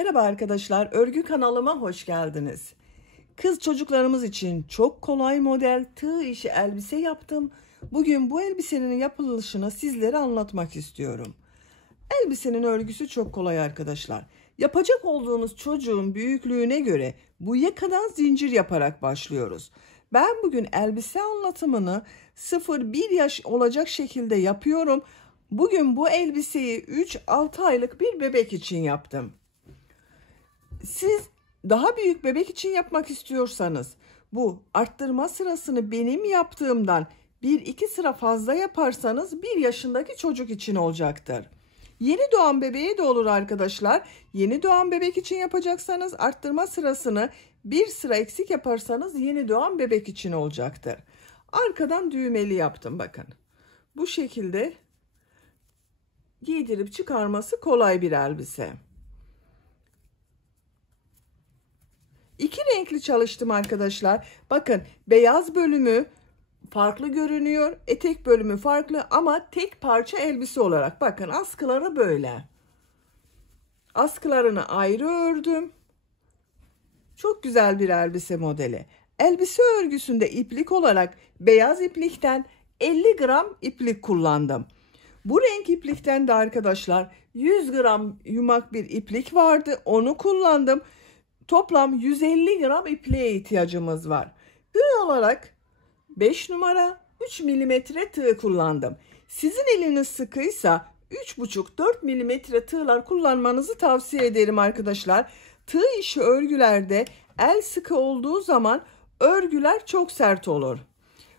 Merhaba arkadaşlar, örgü kanalıma hoş geldiniz. Kız çocuklarımız için çok kolay model tığ işi elbise yaptım. Bugün bu elbisenin yapılışını sizlere anlatmak istiyorum. Elbisenin örgüsü çok kolay arkadaşlar. Yapacak olduğunuz çocuğun büyüklüğüne göre bu yakadan zincir yaparak başlıyoruz. Ben bugün elbise anlatımını 0-1 yaş olacak şekilde yapıyorum. Bugün bu elbiseyi 3-6 aylık bir bebek için yaptım. Siz daha büyük bebek için yapmak istiyorsanız bu arttırma sırasını benim yaptığımdan 1-2 sıra fazla yaparsanız 1 yaşındaki çocuk için olacaktır. Yeni doğan bebeğe de olur arkadaşlar. Yeni doğan bebek için yapacaksanız arttırma sırasını 1 sıra eksik yaparsanız yeni doğan bebek için olacaktır. Arkadan düğmeli yaptım bakın. Bu şekilde giydirip çıkarması kolay bir elbise. İki renkli çalıştım arkadaşlar. Bakın beyaz bölümü farklı görünüyor. Etek bölümü farklı ama tek parça elbise olarak. Bakın askıları böyle. Askılarını ayrı ördüm. Çok güzel bir elbise modeli. Elbise örgüsünde iplik olarak beyaz iplikten 50 gram iplik kullandım. Bu renk iplikten de arkadaşlar 100 gram yumak bir iplik vardı. Onu kullandım. Toplam 150 gram ipliğe ihtiyacımız var. Tığ olarak 5 numara 3 milimetre tığ kullandım. Sizin eliniz sıkıysa 3,5-4 milimetre tığlar kullanmanızı tavsiye ederim arkadaşlar. Tığ işi örgülerde el sıkı olduğu zaman örgüler çok sert olur.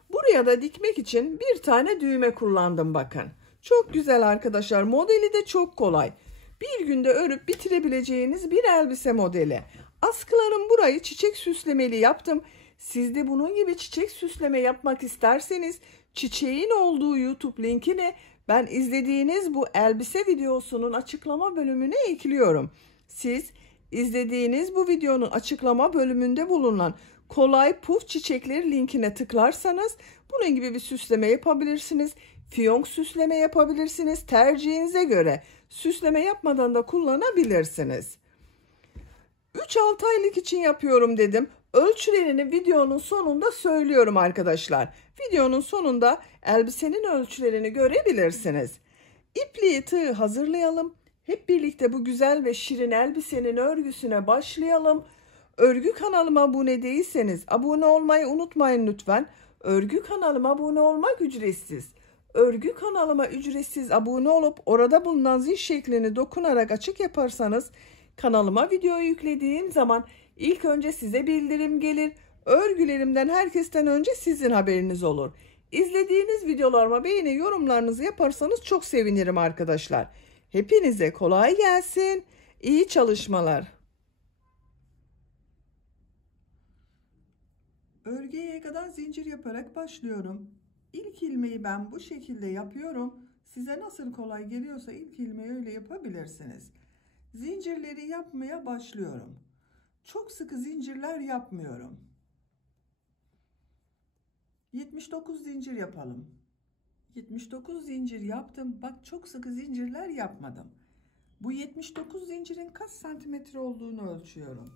Buraya da dikmek için bir tane düğme kullandım bakın. Çok güzel arkadaşlar. Modeli de çok kolay. Bir günde örüp bitirebileceğiniz bir elbise modeli. Askılarım burayı çiçek süslemeli yaptım. Siz de bunun gibi çiçek süsleme yapmak isterseniz çiçeğin olduğu YouTube linkini ben izlediğiniz bu elbise videosunun açıklama bölümüne ekliyorum. Siz izlediğiniz bu videonun açıklama bölümünde bulunan kolay puf çiçekleri linkine tıklarsanız bunun gibi bir süsleme yapabilirsiniz. Fiyonk süsleme yapabilirsiniz. Tercihinize göre süsleme yapmadan da kullanabilirsiniz. 3-6 aylık için yapıyorum dedim. Ölçülerini videonun sonunda söylüyorum arkadaşlar. Videonun sonunda elbisenin ölçülerini görebilirsiniz. İpliği tığı hazırlayalım. Hep birlikte bu güzel ve şirin elbisenin örgüsüne başlayalım. Örgü kanalıma abone değilseniz abone olmayı unutmayın lütfen. Örgü kanalıma abone olmak ücretsiz. Örgü kanalıma ücretsiz abone olup orada bulunan zil şeklini dokunarak açık yaparsanız kanalıma video yüklediğim zaman ilk önce size bildirim gelir. Örgülerimden herkesten önce sizin haberiniz olur. İzlediğiniz videolarıma beğeni yorumlarınızı yaparsanız çok sevinirim arkadaşlar. Hepinize kolay gelsin. İyi çalışmalar. Örgüye yakadan zincir yaparak başlıyorum. İlk ilmeği ben bu şekilde yapıyorum. Size nasıl kolay geliyorsa ilk ilmeği öyle yapabilirsiniz. Zincirleri yapmaya başlıyorum. Çok sıkı zincirler yapmıyorum. 79 zincir yapalım. 79 zincir yaptım. Bak çok sıkı zincirler yapmadım. Bu 79 zincirin kaç santimetre olduğunu ölçüyorum.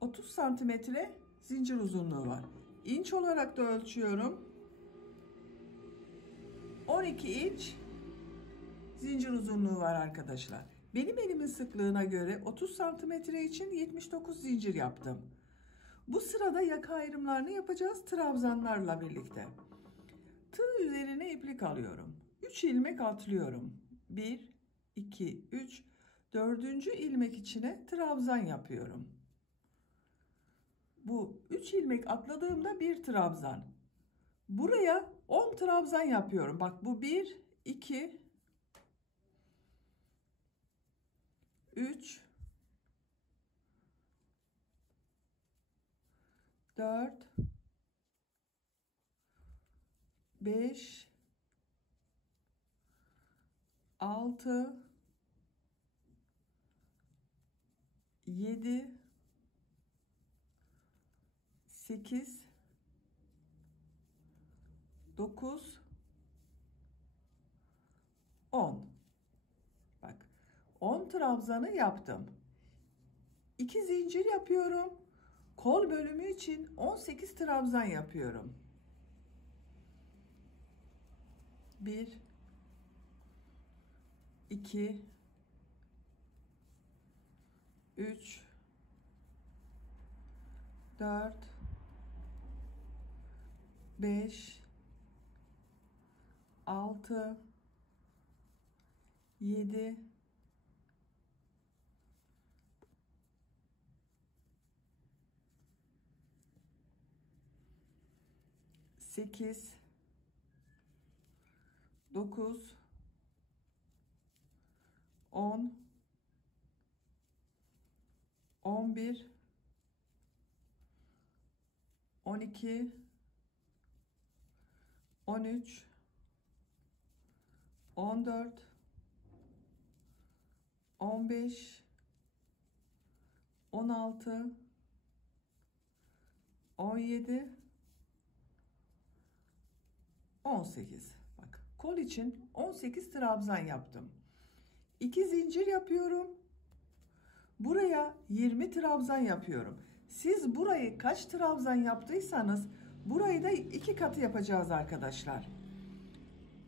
30 santimetre zincir uzunluğu var. İnç olarak da ölçüyorum. 12 inç zincir uzunluğu var arkadaşlar. Benim elimin sıklığına göre 30 santimetre için 79 zincir yaptım. Bu sırada yaka ayrımlarını yapacağız trabzanlarla birlikte. Tığ üzerine iplik alıyorum. 3 ilmek atlıyorum. 1, 2, 3, 4. ilmek içine trabzan yapıyorum. Bu 3 ilmek atladığımda bir trabzan. Buraya 10 trabzan yapıyorum. Bak bu 1, 2, 3, 4, 5, 6, 7, 8, 9, 10. Bak 10 trabzanı yaptım. 2 zincir yapıyorum. Kol bölümü için 18 trabzan yapıyorum. 1 2 3 4 5 6 7 8 9 10 11 12 13 14 15 16 17 18. Bak kol için 18 trabzan yaptım. 2 zincir yapıyorum. Buraya 20 trabzan yapıyorum. Siz burayı kaç trabzan yaptıysanız burayı da 2 katı yapacağız arkadaşlar.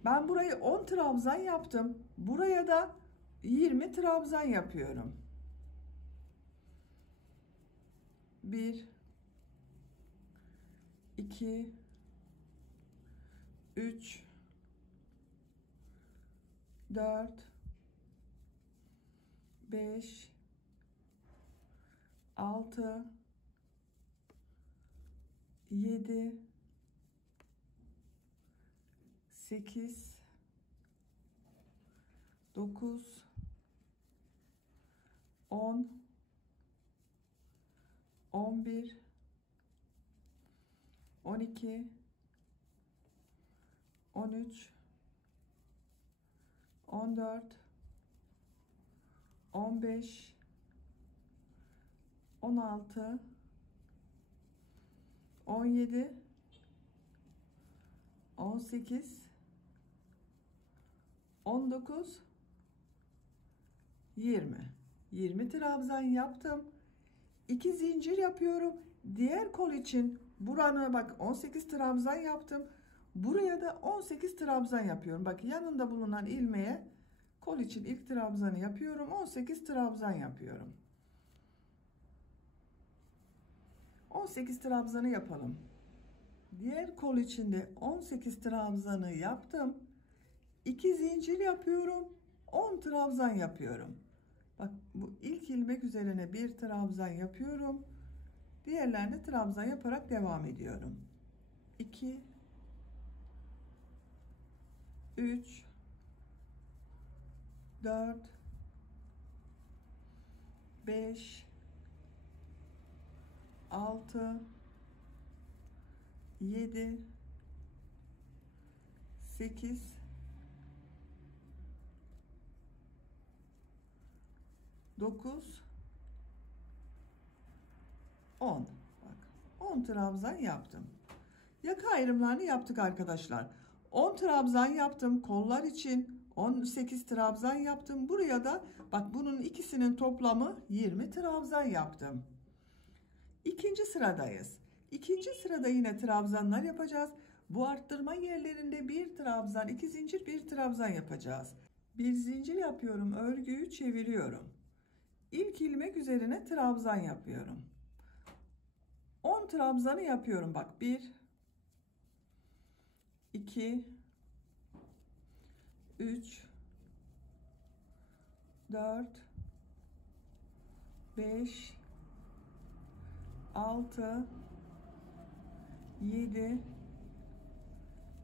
Ben burayı 10 trabzan yaptım. Buraya da 20 trabzan yapıyorum. 1 2 3 4 5 6 7 8 9 10 11 12 13 14 15 16 17 18 19 20 trabzan yaptım. 2 zincir yapıyorum. Diğer kol için buranı bak 18 trabzan yaptım. Buraya da 18 trabzan yapıyorum. Bak yanında bulunan ilmeğe kol için ilk trabzanı yapıyorum. 18 trabzan yapıyorum. 18 trabzanı yapalım. Diğer kol içinde 18 trabzanı yaptım. 2 zincir yapıyorum. 10 trabzan yapıyorum. Bak bu ilk ilmek üzerine bir trabzan yapıyorum. Diğerlerine trabzan yaparak devam ediyorum. 2 3 4 5 6 7 8 9 10. Bak 10 trabzan yaptım. Yaka ayrımlarını yaptık arkadaşlar. 10 trabzan yaptım kollar için. 18 trabzan yaptım. Buraya da bak bunun ikisinin toplamı 20 trabzan yaptım. İkinci sıradayız. İkinci sırada yine trabzanlar yapacağız. Bu arttırma yerlerinde bir trabzan, 2 zincir, bir trabzan yapacağız. Bir zincir yapıyorum, örgüyü çeviriyorum. İlk ilmek üzerine trabzan yapıyorum. 10 trabzanı yapıyorum. Bak 1 2 3 4 5 6 7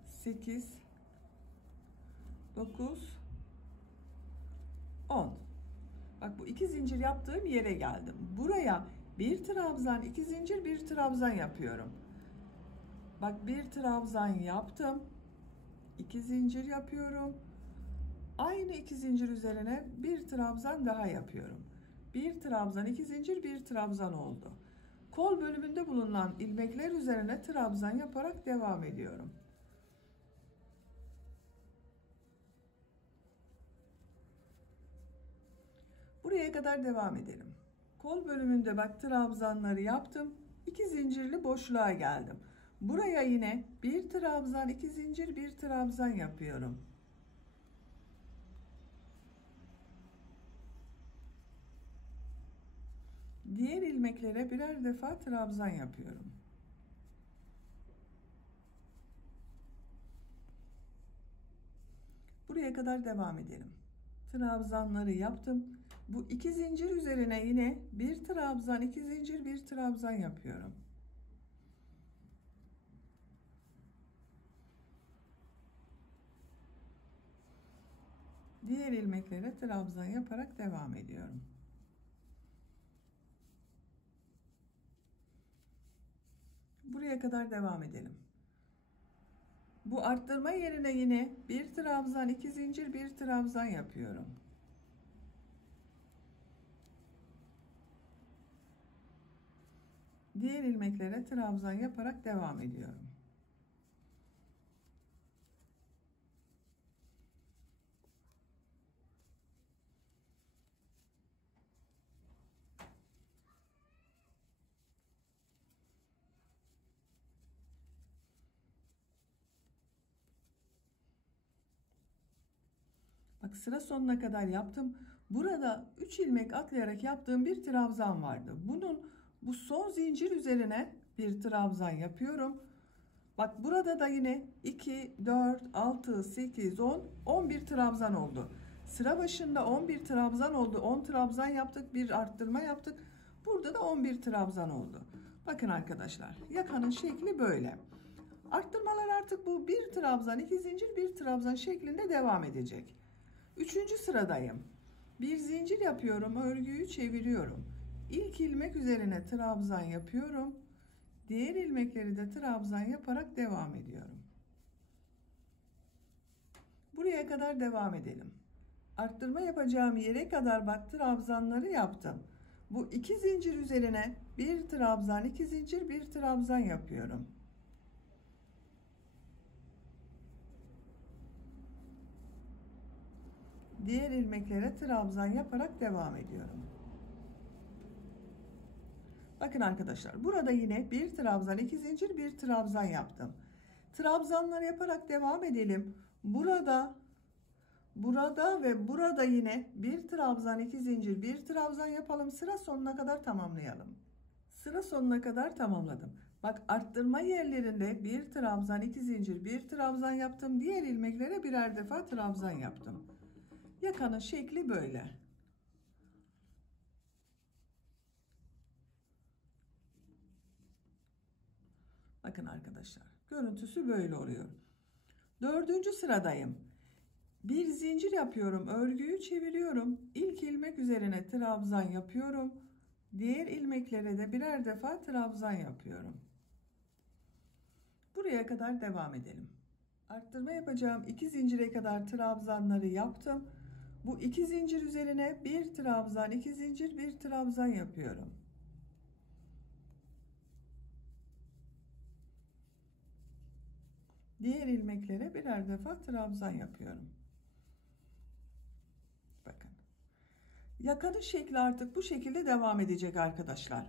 8 9 10. Bak bu 2 zincir yaptığım yere geldim. Buraya bir trabzan, 2 zincir, bir trabzan yapıyorum. Bak bir trabzan yaptım. 2 zincir yapıyorum. Aynı 2 zincir üzerine bir trabzan daha yapıyorum. Bir trabzan, 2 zincir, bir trabzan oldu. Kol bölümünde bulunan ilmekler üzerine trabzan yaparak devam ediyorum. Buraya kadar devam edelim. Kol bölümünde bak trabzanları yaptım. 2 zincirli boşluğa geldim. Buraya yine bir trabzan, 2 zincir, bir trabzan yapıyorum. Diğer ilmeklere birer defa trabzan yapıyorum. Buraya kadar devam edelim. Trabzanları yaptım. Bu 2 zincir üzerine yine bir trabzan, 2 zincir, bir trabzan yapıyorum. Diğer ilmeklere trabzan yaparak devam ediyorum. Buraya kadar devam edelim. Bu arttırma yerine yine bir trabzan, 2 zincir, bir trabzan yapıyorum. Diğer ilmeklere trabzan yaparak devam ediyorum. Bak sıra sonuna kadar yaptım. Burada 3 ilmek atlayarak yaptığım bir trabzan vardı. Bu son zincir üzerine bir trabzan yapıyorum. Bak burada da yine 2, 4, 6, 8, 10, 11 trabzan oldu. Sıra başında 11 trabzan oldu. 10 trabzan yaptık, bir arttırma yaptık. Burada da 11 trabzan oldu. Bakın arkadaşlar, yakanın şekli böyle. Arttırmalar artık bu bir trabzan, 2 zincir, bir trabzan şeklinde devam edecek. 3. sıradayım. Bir zincir yapıyorum, örgüyü çeviriyorum. İlk ilmek üzerine trabzan yapıyorum. Diğer ilmekleri de trabzan yaparak devam ediyorum. Buraya kadar devam edelim. Arttırma yapacağım yere kadar bak trabzanları yaptım. Bu 2 zincir üzerine bir trabzan, 2 zincir, bir trabzan yapıyorum. Diğer ilmeklere trabzan yaparak devam ediyorum. Bakın arkadaşlar, burada yine bir trabzan, 2 zincir, bir trabzan yaptım. Trabzanları yaparak devam edelim. Burada ve burada yine bir trabzan, 2 zincir, bir trabzan yapalım. Sıra sonuna kadar tamamlayalım. Sıra sonuna kadar tamamladım. Bak arttırma yerlerinde bir trabzan, 2 zincir, bir trabzan yaptım. Diğer ilmeklere birer defa trabzan yaptım. Yakanın şekli böyle. Bakın arkadaşlar, görüntüsü böyle oluyor. 4. sıradayım. Bir zincir yapıyorum, örgüyü çeviriyorum. İlk ilmek üzerine trabzan yapıyorum. Diğer ilmeklere de birer defa trabzan yapıyorum. Buraya kadar devam edelim. Arttırma yapacağım 2 zincire kadar trabzanları yaptım. Bu 2 zincir üzerine bir trabzan, 2 zincir, bir trabzan yapıyorum. Diğer ilmeklere birer defa trabzan yapıyorum. Bakın. Yakanın şekli artık bu şekilde devam edecek arkadaşlar.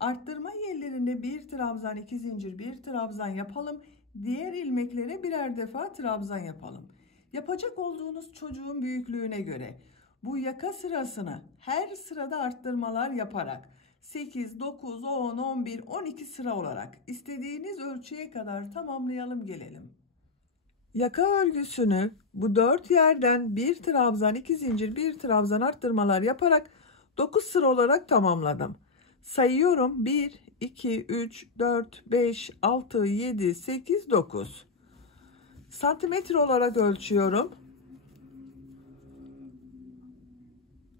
Arttırma yerlerinde bir trabzan, 2 zincir, bir trabzan yapalım. Diğer ilmeklere birer defa trabzan yapalım. Yapacak olduğunuz çocuğun büyüklüğüne göre bu yaka sırasını her sırada arttırmalar yaparak 8, 9, 10, 11, 12 sıra olarak istediğiniz ölçüye kadar tamamlayalım gelelim. Yaka örgüsünü bu 4 yerden bir trabzan, 2 zincir, bir trabzan arttırmalar yaparak 9 sıra olarak tamamladım. Sayıyorum: 1, 2, 3, 4, 5, 6, 7, 8, 9. Santimetre olarak ölçüyorum.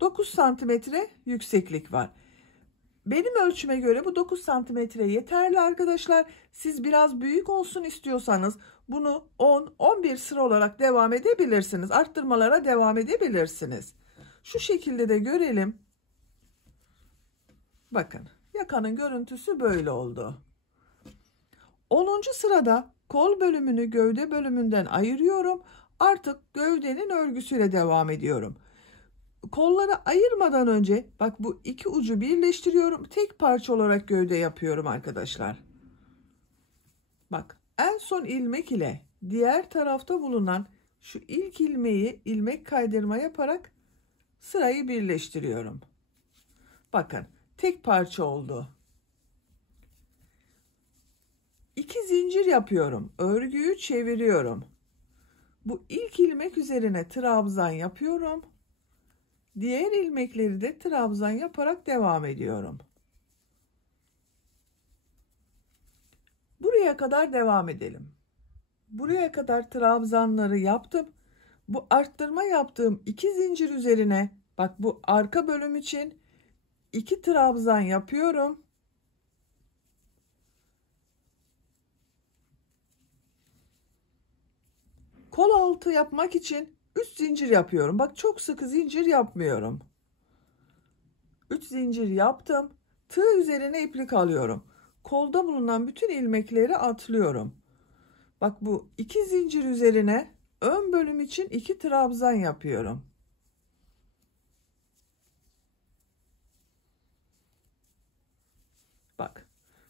9 santimetre yükseklik var. Benim ölçüme göre bu 9 santimetre yeterli arkadaşlar. Siz biraz büyük olsun istiyorsanız bunu 10-11 sıra olarak devam edebilirsiniz. Arttırmalara devam edebilirsiniz. Şu şekilde de görelim. Bakın, yakanın görüntüsü böyle oldu. 10. sırada kol bölümünü gövde bölümünden ayırıyorum. Artık gövdenin örgüsüyle devam ediyorum. kolları ayırmadan önce bak bu iki ucu birleştiriyorum. Tek parça olarak gövde yapıyorum arkadaşlar. Bak en son ilmek ile diğer tarafta bulunan şu ilk ilmeği ilmek kaydırma yaparak sırayı birleştiriyorum. Bakın tek parça oldu. 2 zincir yapıyorum. Örgüyü çeviriyorum. Bu ilk ilmek üzerine trabzan yapıyorum. Diğer ilmekleri de trabzan yaparak devam ediyorum. Buraya kadar devam edelim. Buraya kadar trabzanları yaptım. Bu arttırma yaptığım 2 zincir üzerine bak bu arka bölüm için 2 trabzan yapıyorum. Kol altı yapmak için 3 zincir yapıyorum. Bak çok sıkı zincir yapmıyorum. 3 zincir yaptım. Tığ üzerine iplik alıyorum. Kolda bulunan bütün ilmekleri atlıyorum. Bak bu 2 zincir üzerine ön bölüm için 2 trabzan yapıyorum. Bak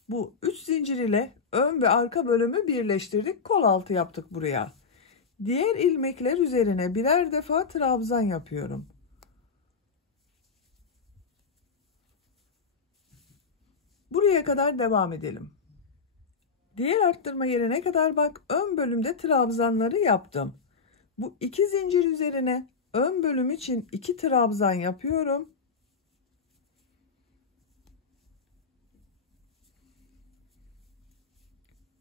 bu 3 zincir ile ön ve arka bölümü birleştirdik. Kol altı yaptık buraya. Diğer ilmekler üzerine birer defa trabzan yapıyorum. Buraya kadar devam edelim. Diğer arttırma yerine kadar bak ön bölümde trabzanları yaptım. Bu 2 zincir üzerine ön bölüm için 2 trabzan yapıyorum.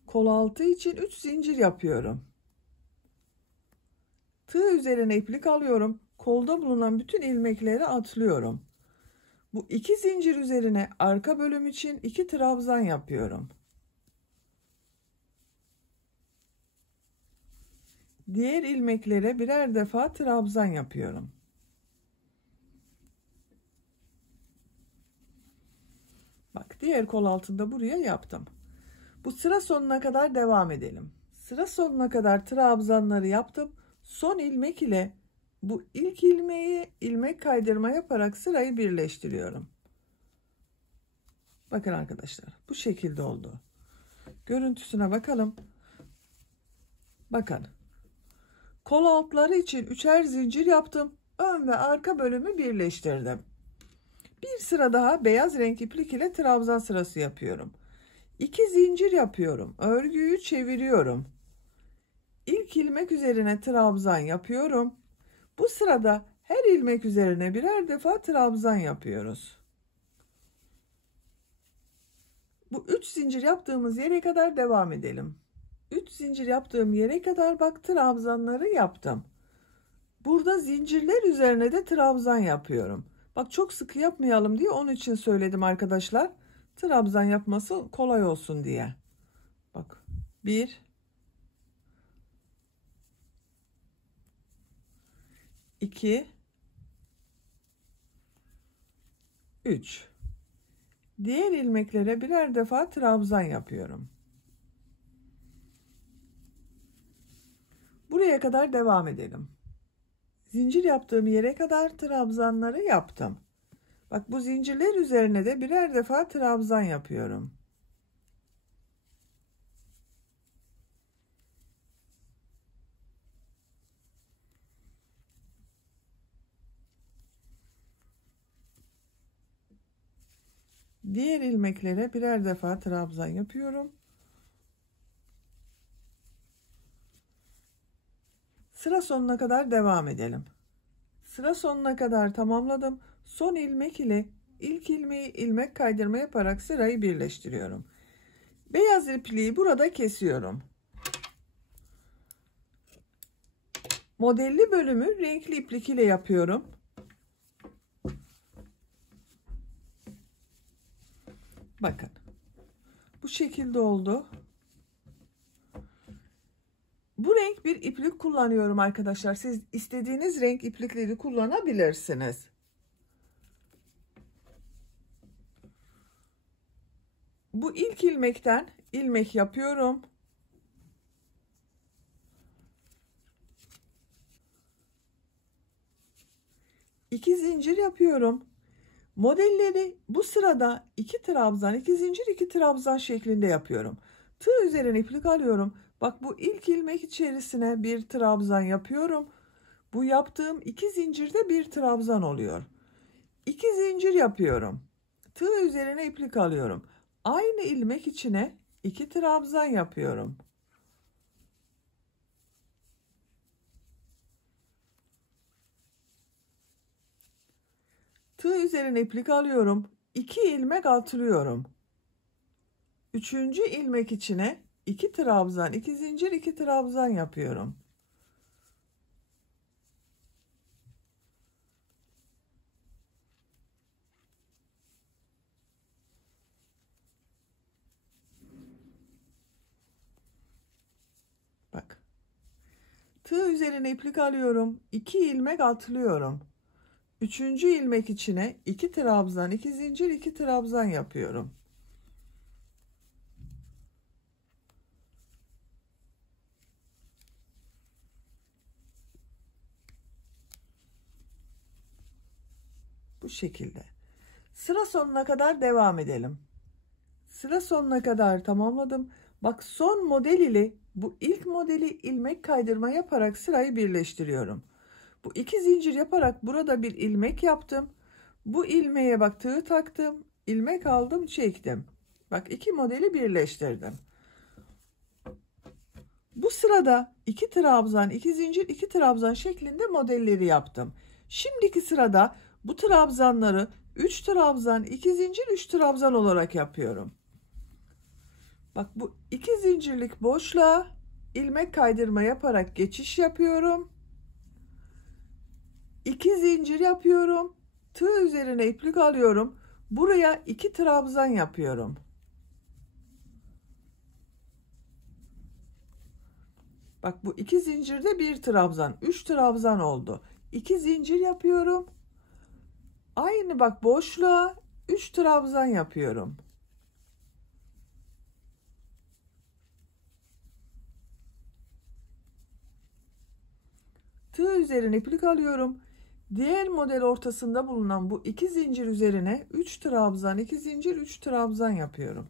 Kol altı için 3 zincir yapıyorum. Tığ üzerine iplik alıyorum. Kolda bulunan bütün ilmekleri atlıyorum. Bu 2 zincir üzerine arka bölüm için 2 trabzan yapıyorum. Diğer ilmeklere birer defa trabzan yapıyorum. Bak diğer kol altında buraya yaptım. Bu sıra sonuna kadar devam edelim. Sıra sonuna kadar trabzanları yaptım. Son ilmek ile bu ilk ilmeği ilmek kaydırma yaparak sırayı birleştiriyorum. Bakın arkadaşlar bu şekilde oldu. Görüntüsüne bakalım. Bakın. Kol altları için 3'er zincir yaptım. Ön ve arka bölümü birleştirdim. Bir sıra daha beyaz renk iplik ile trabzan sırası yapıyorum. 2 zincir yapıyorum. Örgüyü çeviriyorum. İlk ilmek üzerine trabzan yapıyorum. Bu sırada her ilmek üzerine birer defa trabzan yapıyoruz. Bu 3 zincir yaptığımız yere kadar devam edelim. 3 zincir yaptığım yere kadar bak trabzanları yaptım. Burada zincirler üzerine de trabzan yapıyorum. Bak çok sıkı yapmayalım diye onun için söyledim arkadaşlar. Trabzan yapması kolay olsun diye. Bak 1 2 3. Diğer ilmeklere birer defa trabzan yapıyorum. Buraya kadar devam edelim. Zincir yaptığım yere kadar trabzanları yaptım. Bak bu zincirler üzerine de birer defa trabzan yapıyorum. Diğer ilmeklere birer defa trabzan yapıyorum. Sıra sonuna kadar devam edelim. Sıra sonuna kadar tamamladım. Son ilmek ile ilk ilmeği ilmek kaydırma yaparak sırayı birleştiriyorum. Beyaz ipliği burada kesiyorum. Modelli bölümü renkli iplik ile yapıyorum. Bakın. Bu şekilde oldu. Bu renk bir iplik kullanıyorum arkadaşlar. Siz istediğiniz renk iplikleri kullanabilirsiniz. Bu ilk ilmekten ilmek yapıyorum. 2 zincir yapıyorum. Modelleri bu sırada 2 trabzan, 2 zincir, 2 trabzan şeklinde yapıyorum. Tığ üzerine iplik alıyorum. Bak bu ilk ilmek içerisine bir trabzan yapıyorum. Bu yaptığım 2 zincirde bir trabzan oluyor. 2 zincir yapıyorum. Tığ üzerine iplik alıyorum. Aynı ilmek içine 2 trabzan yapıyorum. Tığ üzerine iplik alıyorum. 2 ilmek atlıyorum. Üçüncü ilmek içine 2 trabzan, 2 zincir, 2 trabzan yapıyorum. Bak. Tığ üzerine iplik alıyorum. 2 ilmek atlıyorum. Üçüncü ilmek içine 2 trabzan, 2 zincir, 2 trabzan yapıyorum. Bu şekilde. Sıra sonuna kadar devam edelim. Sıra sonuna kadar tamamladım. Bak son model ile bu ilk modeli ilmek kaydırma yaparak sırayı birleştiriyorum. Bu 2 zincir yaparak burada bir ilmek yaptım. Bu ilmeğe bak tığ taktım. İlmek aldım, çektim. Bak iki modeli birleştirdim. Bu sırada 2 trabzan, 2 zincir, 2 trabzan şeklinde modelleri yaptım. Şimdiki sırada bu trabzanları 3 trabzan, 2 zincir, 3 trabzan olarak yapıyorum. Bak bu 2 zincirlik boşluğa ilmek kaydırma yaparak geçiş yapıyorum. 2 zincir yapıyorum. Tığ üzerine iplik alıyorum. Buraya 2 trabzan yapıyorum. Bak bu 2 zincirde 1 trabzan, 3 trabzan oldu. 2 zincir yapıyorum. Aynı bak boşluğa 3 trabzan yapıyorum. Tığ üzerine iplik alıyorum. Diğer model ortasında bulunan bu 2 zincir üzerine 3 trabzan, 2 zincir, 3 trabzan yapıyorum.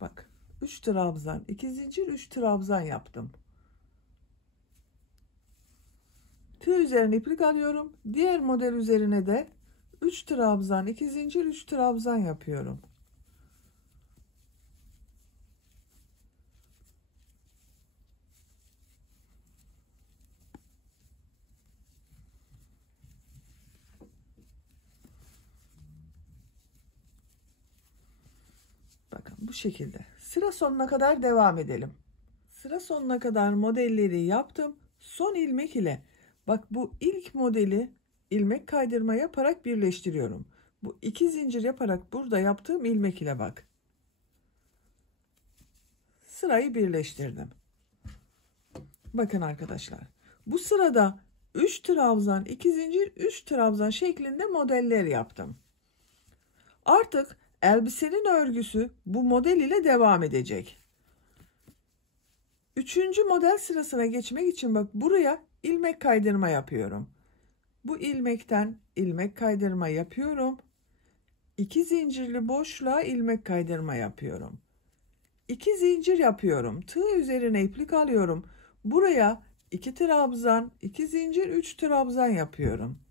Bak 3 trabzan, 2 zincir, 3 trabzan yaptım. Tığ üzerine iplik alıyorum. Diğer model üzerine de 3 trabzan, 2 zincir, 3 trabzan yapıyorum. Bakın bu şekilde. Sıra sonuna kadar devam edelim. Sıra sonuna kadar modelleri yaptım. Son ilmek ile bak bu ilk modeli ilmek kaydırma yaparak birleştiriyorum. Bu 2 zincir yaparak burada yaptığım ilmek ile bak. Sırayı birleştirdim. Bakın arkadaşlar. Bu sırada 3 trabzan, 2 zincir, 3 trabzan şeklinde modeller yaptım. Artık elbisenin örgüsü bu model ile devam edecek. Üçüncü model sırasına geçmek için bak buraya ilmek kaydırma yapıyorum. Bu ilmekten ilmek kaydırma yapıyorum. 2 zincirli boşluğa ilmek kaydırma yapıyorum. 2 zincir yapıyorum. Tığ üzerine iplik alıyorum. Buraya 2 trabzan, 2 zincir, 3 trabzan yapıyorum.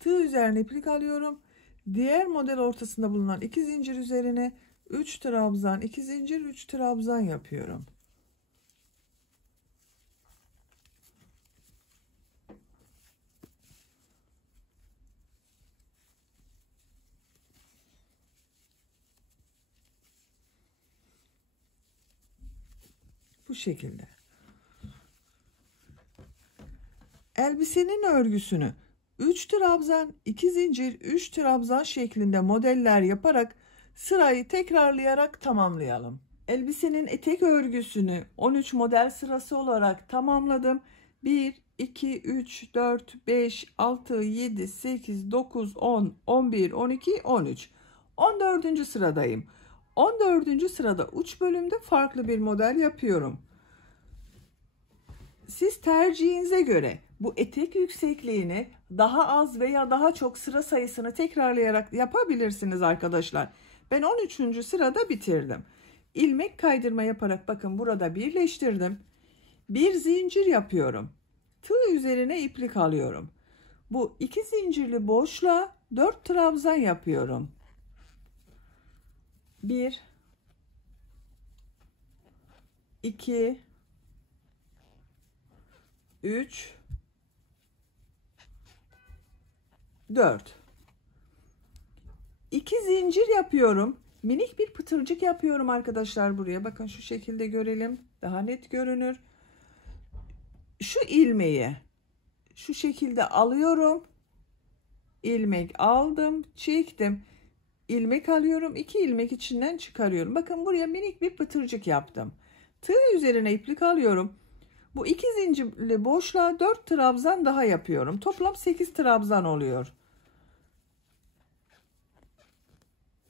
Tığ üzerine iplik alıyorum. Diğer model ortasında bulunan 2 zincir üzerine 3 trabzan, 2 zincir, 3 trabzan yapıyorum. Bu şekilde. Elbisenin örgüsünü 3 trabzan, 2 zincir, 3 trabzan şeklinde modeller yaparak sırayı tekrarlayarak tamamlayalım. Elbisenin etek örgüsünü 13 model sırası olarak tamamladım. 1, 2, 3, 4, 5, 6, 7, 8, 9, 10, 11, 12, 13. 14. sıradayım. 14. sırada uç bölümde farklı bir model yapıyorum. Siz tercihinize göre bu etek yüksekliğini daha az veya daha çok sıra sayısını tekrarlayarak yapabilirsiniz arkadaşlar. Ben 13. sırada bitirdim. İlmek kaydırma yaparak bakın burada birleştirdim. Bir zincir yapıyorum. Tığ üzerine iplik alıyorum. Bu 2 zincirli boşluğa 4 trabzan yapıyorum. 1 2 3 4 2 zincir yapıyorum. Minik bir pıtırcık yapıyorum arkadaşlar buraya. Bakın şu şekilde görelim. Daha net görünür. Şu ilmeği şu şekilde alıyorum. İlmek aldım, çektim. İlmek alıyorum. 2 ilmek içinden çıkarıyorum. Bakın buraya minik bir pıtırcık yaptım. Tığ üzerine iplik alıyorum. Bu 2 zincirli boşluğa 4 trabzan daha yapıyorum. Toplam 8 trabzan oluyor.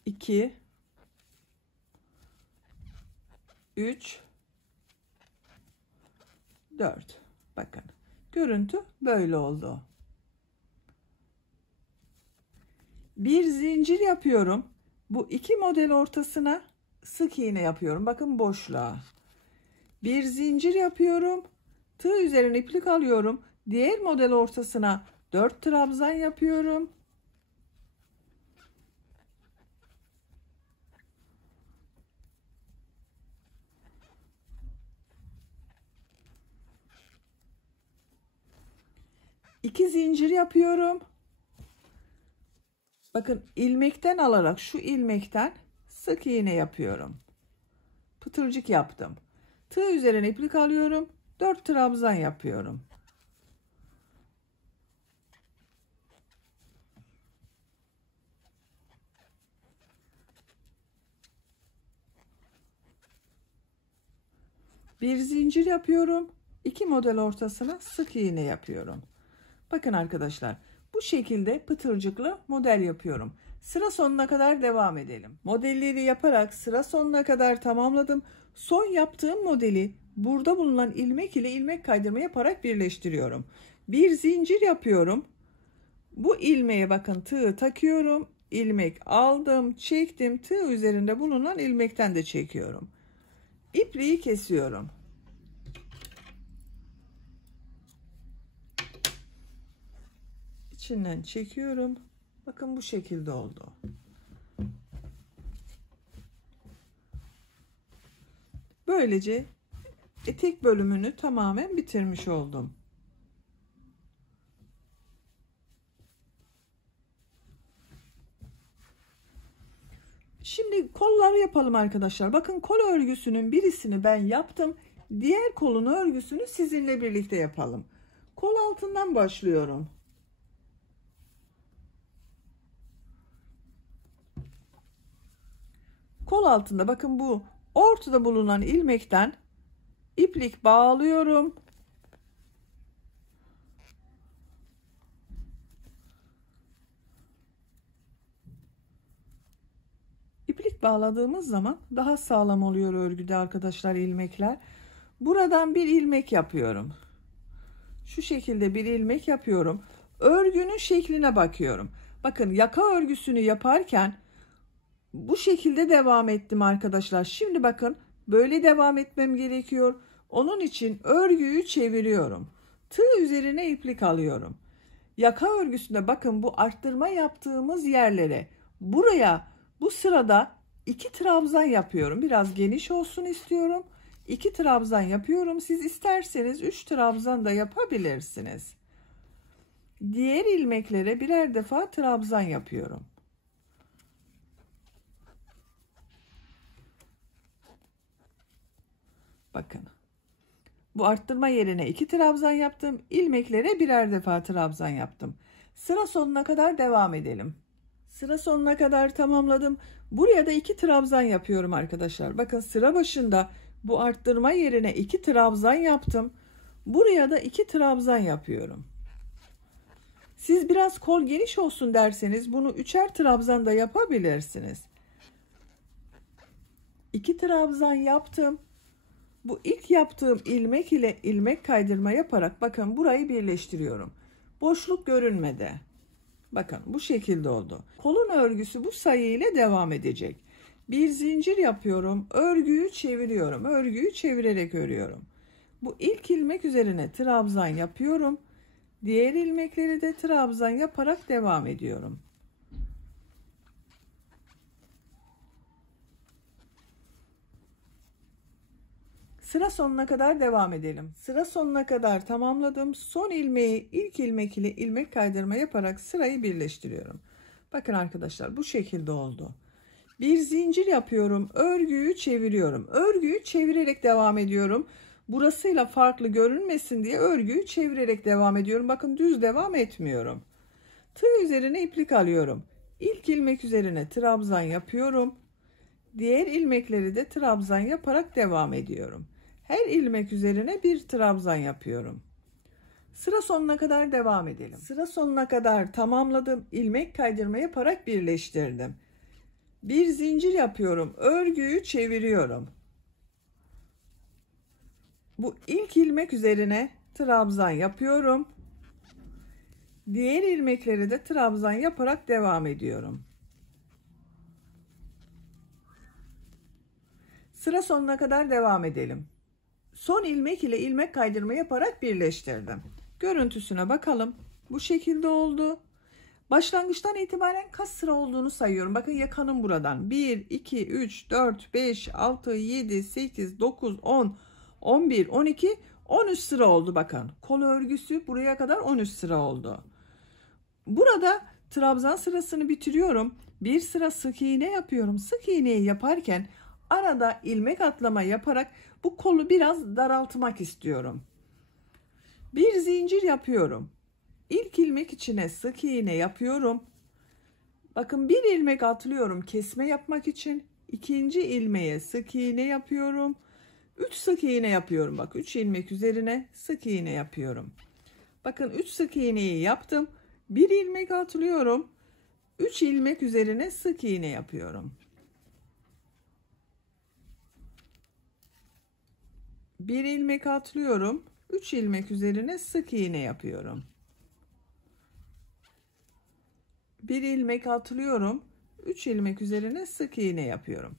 2 3 4. Bakın. Görüntü böyle oldu. Bir zincir yapıyorum. Bu iki model ortasına sık iğne yapıyorum. Bakın boşluğa. Bir zincir yapıyorum. Tığ üzerine iplik alıyorum. Diğer model ortasına 4 trabzan yapıyorum. İki zincir yapıyorum. Bakın ilmekten alarak şu ilmekten sık iğne yapıyorum. Pıtırcık yaptım. Tığ üzerine iplik alıyorum. 4 trabzan yapıyorum. Bir zincir yapıyorum. 2 model ortasına sık iğne yapıyorum. Bakın arkadaşlar, bu şekilde pıtırcıklı model yapıyorum. Sıra sonuna kadar devam edelim. Modelleri yaparak sıra sonuna kadar tamamladım. Son yaptığım modeli burada bulunan ilmek ile ilmek kaydırma yaparak birleştiriyorum. Bir zincir yapıyorum. Bu ilmeğe bakın tığı takıyorum. İlmek aldım, çektim. Tığ üzerinde bulunan ilmekten de çekiyorum. İpliği kesiyorum. İçinden çekiyorum. Bakın bu şekilde oldu. Böylece etek bölümünü tamamen bitirmiş oldum. Şimdi kolları yapalım arkadaşlar. Bakın kol örgüsünün birisini ben yaptım. Diğer kolun örgüsünü sizinle birlikte yapalım. Kol altından başlıyorum. Kol altında bakın bu ortada bulunan ilmekten iplik bağlıyorum. İplik bağladığımız zaman daha sağlam oluyor örgüde arkadaşlar ilmekler. Buradan bir ilmek yapıyorum. Şu şekilde bir ilmek yapıyorum. Örgünün şekline bakıyorum. Bakın yaka örgüsünü yaparken bu şekilde devam ettim arkadaşlar. Şimdi bakın böyle devam etmem gerekiyor. Onun için örgüyü çeviriyorum. Tığ üzerine iplik alıyorum. Yaka örgüsünde bakın bu arttırma yaptığımız yerlere buraya bu sırada 2 trabzan yapıyorum. Biraz geniş olsun istiyorum. 2 trabzan yapıyorum. Siz isterseniz 3 trabzan da yapabilirsiniz. Diğer ilmeklere birer defa trabzan yapıyorum. Bakın. Bu arttırma yerine 2 trabzan yaptım. İlmeklere birer defa trabzan yaptım. Sıra sonuna kadar devam edelim. Sıra sonuna kadar tamamladım. Buraya da 2 trabzan yapıyorum arkadaşlar. Bakın sıra başında bu arttırma yerine 2 trabzan yaptım. Buraya da 2 trabzan yapıyorum. Siz biraz kol geniş olsun derseniz bunu 3'er trabzan da yapabilirsiniz. 2 trabzan yaptım. Bu ilk yaptığım ilmek ile ilmek kaydırma yaparak bakın burayı birleştiriyorum. Boşluk görünmedi. Bakın bu şekilde oldu. Kolun örgüsü bu sayı ile devam edecek. Bir zincir yapıyorum. Örgüyü çeviriyorum. Örgüyü çevirerek örüyorum. Bu ilk ilmek üzerine trabzan yapıyorum. Diğer ilmekleri de trabzan yaparak devam ediyorum. Sıra sonuna kadar devam edelim. Sıra sonuna kadar tamamladım. Son ilmeği ilk ilmek ile ilmek kaydırma yaparak sırayı birleştiriyorum. Bakın arkadaşlar bu şekilde oldu. Bir zincir yapıyorum. Örgüyü çeviriyorum. Örgüyü çevirerek devam ediyorum. Burasıyla farklı görünmesin diye örgüyü çevirerek devam ediyorum. Bakın düz devam etmiyorum. Tığ üzerine iplik alıyorum. İlk ilmek üzerine trabzan yapıyorum. Diğer ilmekleri de trabzan yaparak devam ediyorum. Her ilmek üzerine bir trabzan yapıyorum. Sıra sonuna kadar devam edelim. Sıra sonuna kadar tamamladım. İlmek kaydırma yaparak birleştirdim. Bir zincir yapıyorum. Örgüyü çeviriyorum. Bu ilk ilmek üzerine trabzan yapıyorum. Diğer ilmekleri de trabzan yaparak devam ediyorum. Sıra sonuna kadar devam edelim. Son ilmek ile ilmek kaydırma yaparak birleştirdim. Görüntüsüne bakalım. Bu şekilde oldu. Başlangıçtan itibaren kaç sıra olduğunu sayıyorum. Bakın yakanım buradan. 1, 2, 3, 4, 5, 6, 7, 8, 9, 10, 11, 12, 13 sıra oldu bakın. Kol örgüsü buraya kadar 13 sıra oldu. Burada trabzan sırasını bitiriyorum. Bir sıra sık iğne yapıyorum. Sık iğneyi yaparken arada ilmek atlama yaparak bu kolu biraz daraltmak istiyorum. Bir zincir yapıyorum. İlk ilmek içine sık iğne yapıyorum. Bakın bir ilmek atlıyorum kesme yapmak için. İkinci ilmeğe sık iğne yapıyorum. 3 sık iğne yapıyorum. Bak 3 ilmek üzerine sık iğne yapıyorum. Bakın 3 sık iğneyi yaptım. Bir ilmek atlıyorum. 3 ilmek üzerine sık iğne yapıyorum. Bir ilmek atlıyorum. 3 ilmek üzerine sık iğne yapıyorum. Bir ilmek atlıyorum. 3 ilmek üzerine sık iğne yapıyorum.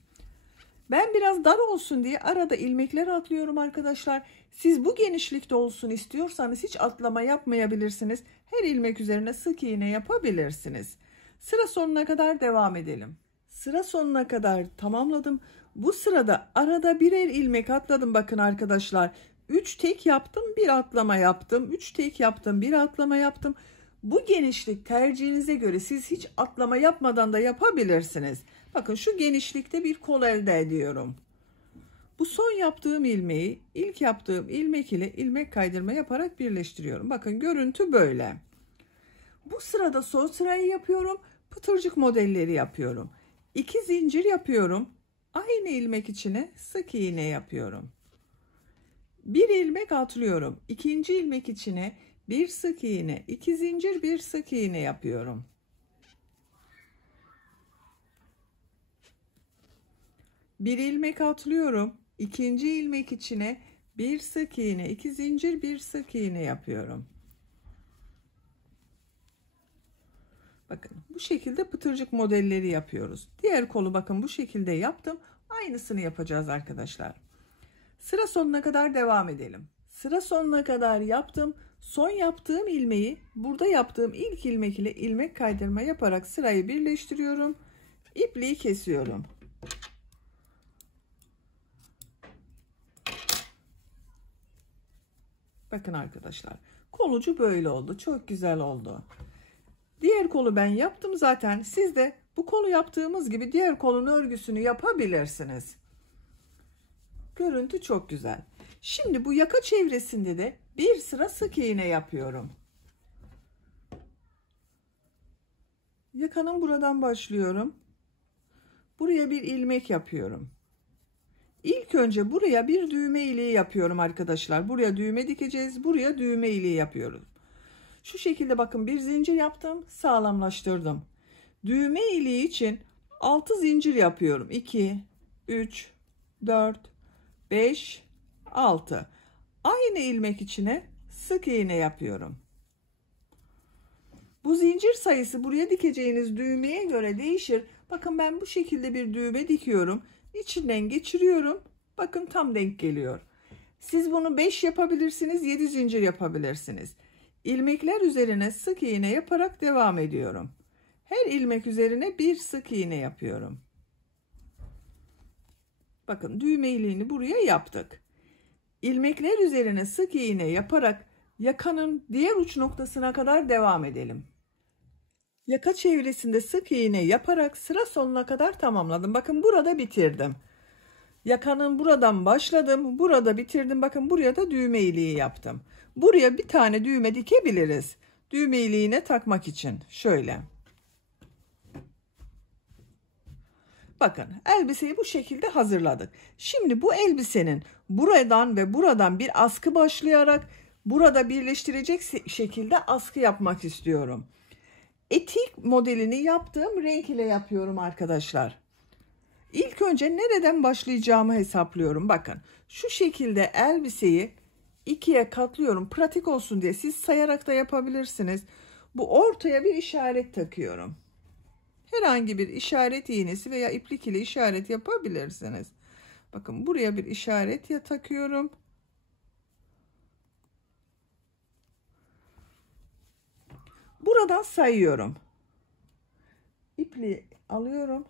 Ben biraz dar olsun diye arada ilmekler atlıyorum arkadaşlar. Siz bu genişlikte olsun istiyorsanız hiç atlama yapmayabilirsiniz. Her ilmek üzerine sık iğne yapabilirsiniz. Sıra sonuna kadar devam edelim. Sıra sonuna kadar tamamladım. Bu sırada arada birer ilmek atladım bakın arkadaşlar. 3 tek yaptım, bir atlama yaptım. 3 tek yaptım, bir atlama yaptım. Bu genişlik tercihinize göre siz hiç atlama yapmadan da yapabilirsiniz. Bakın şu genişlikte bir kol elde ediyorum. Bu son yaptığım ilmeği ilk yaptığım ilmek ile ilmek kaydırma yaparak birleştiriyorum. Bakın görüntü böyle. Bu sırada son sırayı yapıyorum. Pıtırcık modelleri yapıyorum. 2 zincir yapıyorum. Aynı ilmek içine sık iğne yapıyorum. Bir ilmek atlıyorum. İkinci ilmek içine bir sık iğne, 2 zincir, bir sık iğne yapıyorum. Bir ilmek atlıyorum. İkinci ilmek içine bir sık iğne, 2 zincir, bir sık iğne yapıyorum. Bakın bu şekilde pıtırcık modelleri yapıyoruz. Diğer kolu bakın bu şekilde yaptım. Aynısını yapacağız arkadaşlar. Sıra sonuna kadar devam edelim. Sıra sonuna kadar yaptım. Son yaptığım ilmeği burada yaptığım ilk ilmek ile ilmek kaydırma yaparak sırayı birleştiriyorum. İpliği kesiyorum. Bakın arkadaşlar, kolucu böyle oldu. Çok güzel oldu. Diğer kolu ben yaptım zaten. Siz de bu kolu yaptığımız gibi diğer kolun örgüsünü yapabilirsiniz. Görüntü çok güzel. Şimdi bu yaka çevresinde de bir sıra sık iğne yapıyorum. Yakanın buradan başlıyorum. Buraya bir ilmek yapıyorum. İlk önce buraya bir düğme iliği yapıyorum arkadaşlar. Buraya düğme dikeceğiz. Buraya düğme iliği yapıyoruz. Şu şekilde bakın bir zincir yaptım. Sağlamlaştırdım. Düğme iliği için 6 zincir yapıyorum. 2, 3, 4, 5, 6. Aynı ilmek içine sık iğne yapıyorum. Bu zincir sayısı buraya dikeceğiniz düğmeye göre değişir. Bakın ben bu şekilde bir düğme dikiyorum. İçinden geçiriyorum. Bakın tam denk geliyor. Siz bunu 5 yapabilirsiniz, 7 zincir yapabilirsiniz. İlmekler üzerine sık iğne yaparak devam ediyorum. Her ilmek üzerine bir sık iğne yapıyorum. Bakın düğme iliğini buraya yaptık. İlmekler üzerine sık iğne yaparak yakanın diğer uç noktasına kadar devam edelim. Yaka çevresinde sık iğne yaparak sıra sonuna kadar tamamladım. Bakın burada bitirdim. Yakanın buradan başladım. Burada bitirdim. Bakın buraya da düğme iliği yaptım. Buraya bir tane düğme dikebiliriz. Düğme iliğine takmak için. Şöyle. Bakın elbiseyi bu şekilde hazırladık. Şimdi bu elbisenin buradan ve buradan bir askı başlayarak burada birleştirecek şekilde askı yapmak istiyorum. Etik modelini yaptığım renk ile yapıyorum arkadaşlar. İlk önce nereden başlayacağımı hesaplıyorum. Bakın şu şekilde elbiseyi ikiye katlıyorum. Pratik olsun diye siz sayarak da yapabilirsiniz. Bu ortaya bir işaret takıyorum. Herhangi bir işaret iğnesi veya iplik ile işaret yapabilirsiniz. Bakın buraya bir işaret takıyorum. Buradan sayıyorum. İpliği alıyorum.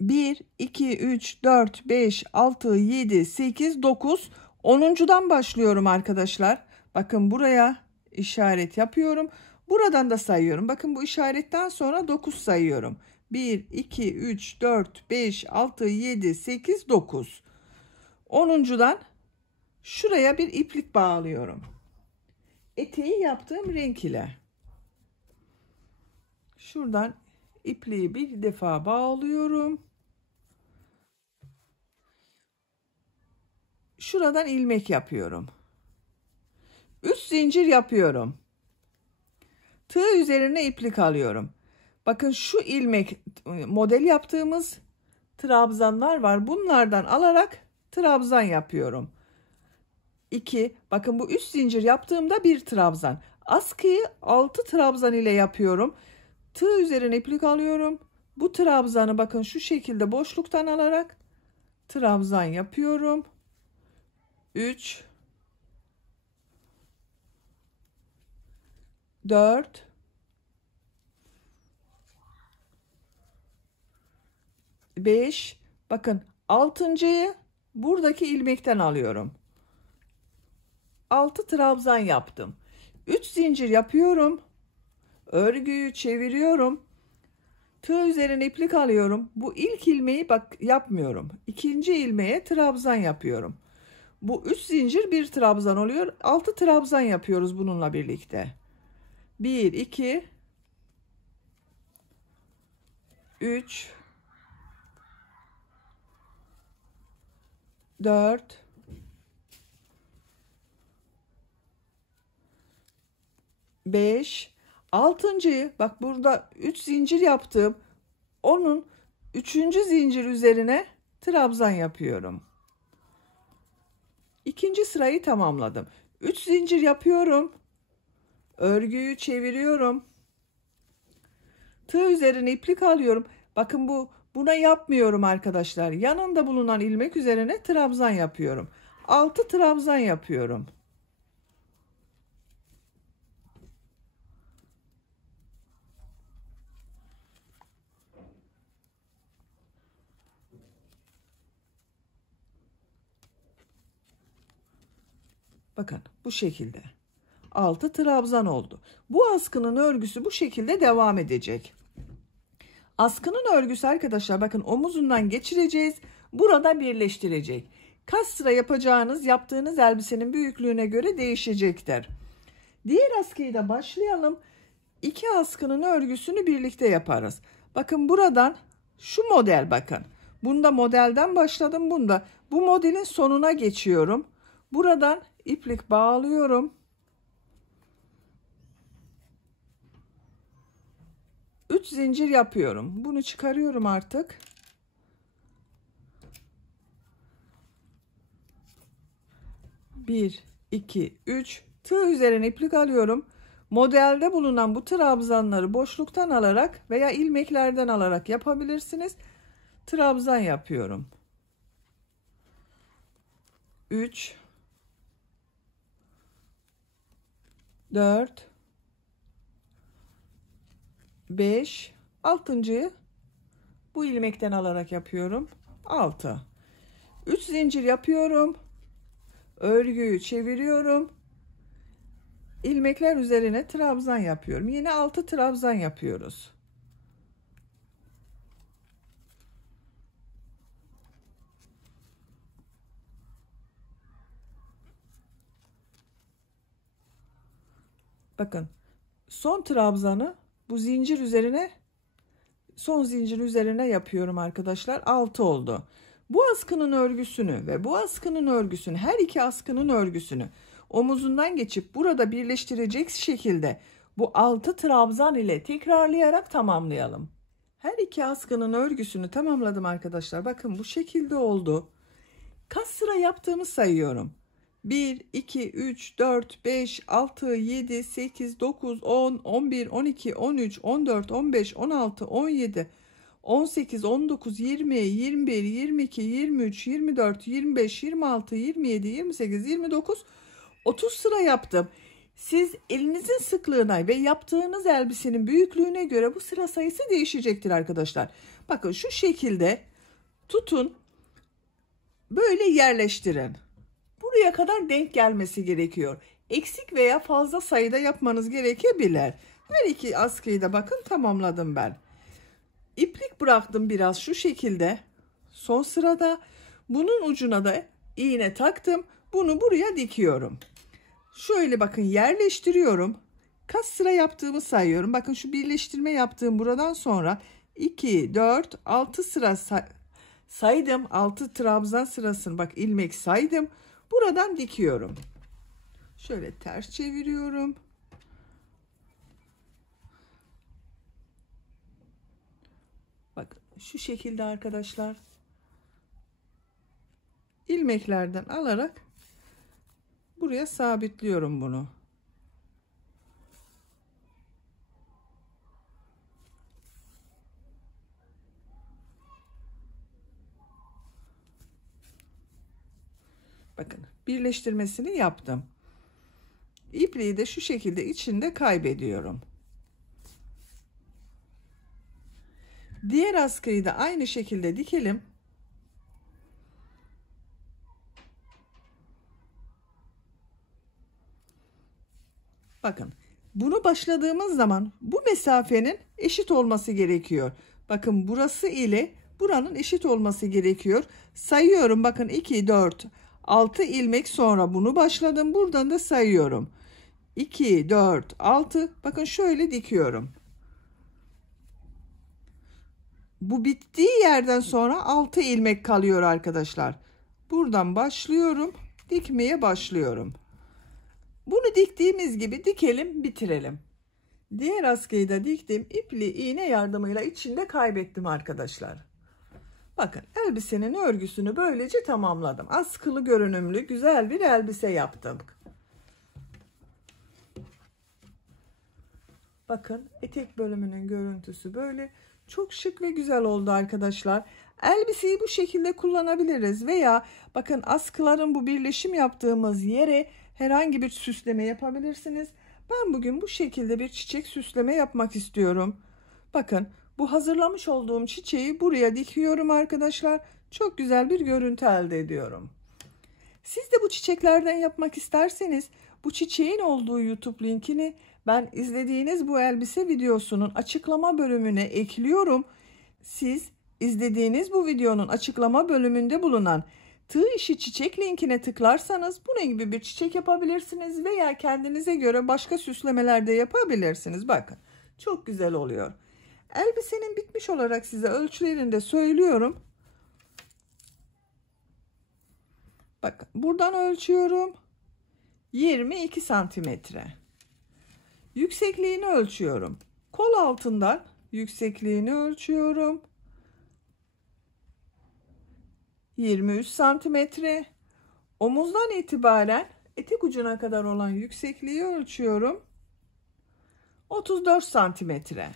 1, 2, 3, 4, 5, 6, 7, 8, 9. 10'uncudan başlıyorum arkadaşlar. Bakın buraya işaret yapıyorum. Buradan da sayıyorum. Bakın bu işaretten sonra 9 sayıyorum. 1, 2, 3, 4, 5, 6, 7, 8, 9. 10'uncudan şuraya bir iplik bağlıyorum. Eteği yaptığım renk ile. Şuradan ipliği bir defa bağlıyorum. Şuradan ilmek yapıyorum. 3 zincir yapıyorum. Tığ üzerine iplik alıyorum. Bakın şu ilmek model yaptığımız trabzanlar var. Bunlardan alarak trabzan yapıyorum. 2. Bakın bu 3 zincir yaptığımda bir trabzan. Askıyı 6 trabzan ile yapıyorum. Tığ üzerine iplik alıyorum. Bu trabzanı bakın şu şekilde boşluktan alarak trabzan yapıyorum. 3, 4, 5. Bakın 6.'yı buradaki ilmekten alıyorum. 6 trabzan yaptım. 3 zincir yapıyorum. Örgüyü çeviriyorum. Tığ üzerine iplik alıyorum. Bu ilk ilmeği bak yapmıyorum. İkinci ilmeğe trabzan yapıyorum. Bu 3 zincir bir trabzan oluyor. 6 trabzan yapıyoruz bununla birlikte. 1, 2, 3, 4, 5, 6.'yı bak burada 3 zincir yaptım. Onun 3. zincir üzerine trabzan yapıyorum. İkinci sırayı tamamladım. 3 zincir yapıyorum. Örgüyü çeviriyorum. Tığ üzerine iplik alıyorum. Bakın buna yapmıyorum arkadaşlar. Yanında bulunan ilmek üzerine trabzan yapıyorum. 6 trabzan yapıyorum. Bakın bu şekilde. 6 trabzan oldu. Bu askının örgüsü bu şekilde devam edecek. Askının örgüsü arkadaşlar bakın omuzundan geçireceğiz. Burada birleştirecek. Kaç sıra yapacağınız yaptığınız elbisenin büyüklüğüne göre değişecektir. Diğer askıyı da başlayalım. İki askının örgüsünü birlikte yaparız. Bakın buradan şu model bakın. Bunda modelden başladım. Bunda bu modelin sonuna geçiyorum. Buradan iplik bağlıyorum. 3 zincir yapıyorum. Bunu çıkarıyorum artık. Bir, iki, üç. Tığ üzerine iplik alıyorum. Modelde bulunan bu trabzanları boşluktan alarak veya ilmeklerden alarak yapabilirsiniz. Trabzan yapıyorum. 3 4 5 altıncıyı bu ilmekten alarak yapıyorum. 6 3 zincir yapıyorum. Örgüyü çeviriyorum. İlmekler üzerine trabzan yapıyorum. Yine 6 trabzan yapıyoruz. Bakın son trabzanı bu zincir üzerine, son zincir üzerine yapıyorum arkadaşlar. 6 oldu. Bu askının örgüsünü ve bu askının örgüsünü, her iki askının örgüsünü omuzundan geçip burada birleştirecek şekilde bu 6 trabzan ile tekrarlayarak tamamlayalım. Her iki askının örgüsünü tamamladım arkadaşlar. Bakın bu şekilde oldu. Kaç sıra yaptığımı sayıyorum. 1, 2, 3, 4, 5, 6, 7, 8, 9, 10, 11, 12, 13, 14, 15, 16, 17, 18, 19, 20, 21, 22, 23, 24, 25, 26, 27, 28, 29, 30 sıra yaptım. Siz elinizin sıklığına ve yaptığınız elbisenin büyüklüğüne göre bu sıra sayısı değişecektir arkadaşlar. Bakın şu şekilde tutun. Böyle yerleştirin. Buraya kadar denk gelmesi gerekiyor. Eksik veya fazla sayıda yapmanız gerekebilir. Her iki askıyı da bakın tamamladım ben. İplik bıraktım biraz şu şekilde. Son sırada bunun ucuna da iğne taktım. Bunu buraya dikiyorum. Şöyle bakın yerleştiriyorum. Kaç sıra yaptığımı sayıyorum. Bakın şu birleştirme yaptığım buradan sonra 2, 4, 6 sıra saydım. 6 trabzan sırasını bak ilmek saydım. Buradan dikiyorum. Şöyle ters çeviriyorum. Bak şu şekilde arkadaşlar. İlmeklerden alarak buraya sabitliyorum bunu. Bakın birleştirmesini yaptım. İpliği de şu şekilde içinde kaybediyorum. Diğer askıyı da aynı şekilde dikelim. Bakın bunu başladığımız zaman bu mesafenin eşit olması gerekiyor. Bakın burası ile buranın eşit olması gerekiyor. Sayıyorum bakın 2, 4, 6 ilmek sonra bunu başladım. Buradan da sayıyorum. 2, 4, 6 bakın şöyle dikiyorum. Bu bittiği yerden sonra 6 ilmek kalıyor arkadaşlar. Buradan başlıyorum. Dikmeye başlıyorum. Bunu diktiğimiz gibi dikelim, bitirelim. Diğer askıyı da diktim. İpli iğne yardımıyla içinde kaybettim arkadaşlar. Bakın elbisenin örgüsünü böylece tamamladım. Askılı görünümlü güzel bir elbise yaptım. Bakın etek bölümünün görüntüsü böyle. Çok şık ve güzel oldu arkadaşlar. Elbiseyi bu şekilde kullanabiliriz veya bakın askıların bu birleşim yaptığımız yere herhangi bir süsleme yapabilirsiniz. Ben bugün bu şekilde bir çiçek süsleme yapmak istiyorum. Bakın bu hazırlamış olduğum çiçeği buraya dikiyorum arkadaşlar. Çok güzel bir görüntü elde ediyorum. Siz de bu çiçeklerden yapmak isterseniz bu çiçeğin olduğu YouTube linkini ben izlediğiniz bu elbise videosunun açıklama bölümüne ekliyorum. Siz izlediğiniz bu videonun açıklama bölümünde bulunan Tığ işi çiçek linkine tıklarsanız bunun gibi bir çiçek yapabilirsiniz veya kendinize göre başka süslemeler de yapabilirsiniz. Bakın çok güzel oluyor. Elbisenin bitmiş olarak size ölçülerini de söylüyorum. Bakın buradan ölçüyorum. 22 santimetre. Yüksekliğini ölçüyorum. Kol altından yüksekliğini ölçüyorum. 23 santimetre. Omuzdan itibaren etek ucuna kadar olan yüksekliği ölçüyorum. 34 santimetre.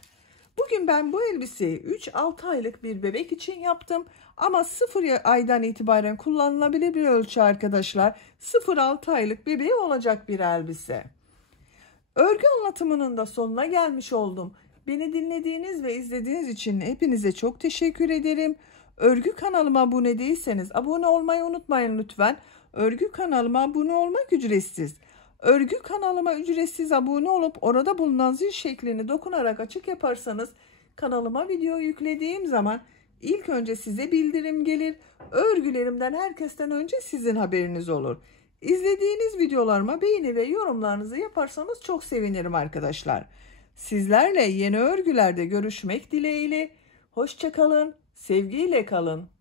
Bugün ben bu elbiseyi 3-6 aylık bir bebek için yaptım. Ama 0 aydan itibaren kullanılabilir bir ölçü arkadaşlar. 0-6 aylık bebeği olacak bir elbise. Örgü anlatımının da sonuna gelmiş oldum. Beni dinlediğiniz ve izlediğiniz için hepinize çok teşekkür ederim. Örgü kanalıma abone değilseniz abone olmayı unutmayın lütfen. Örgü kanalıma abone olmak ücretsiz. Örgü kanalıma ücretsiz abone olup orada bulunan zil şeklini dokunarak açık yaparsanız kanalıma video yüklediğim zaman ilk önce size bildirim gelir. Örgülerimden herkesten önce sizin haberiniz olur. İzlediğiniz videolarıma beğeni ve yorumlarınızı yaparsanız çok sevinirim arkadaşlar. Sizlerle yeni örgülerde görüşmek dileğiyle. Hoşça kalın, sevgiyle kalın.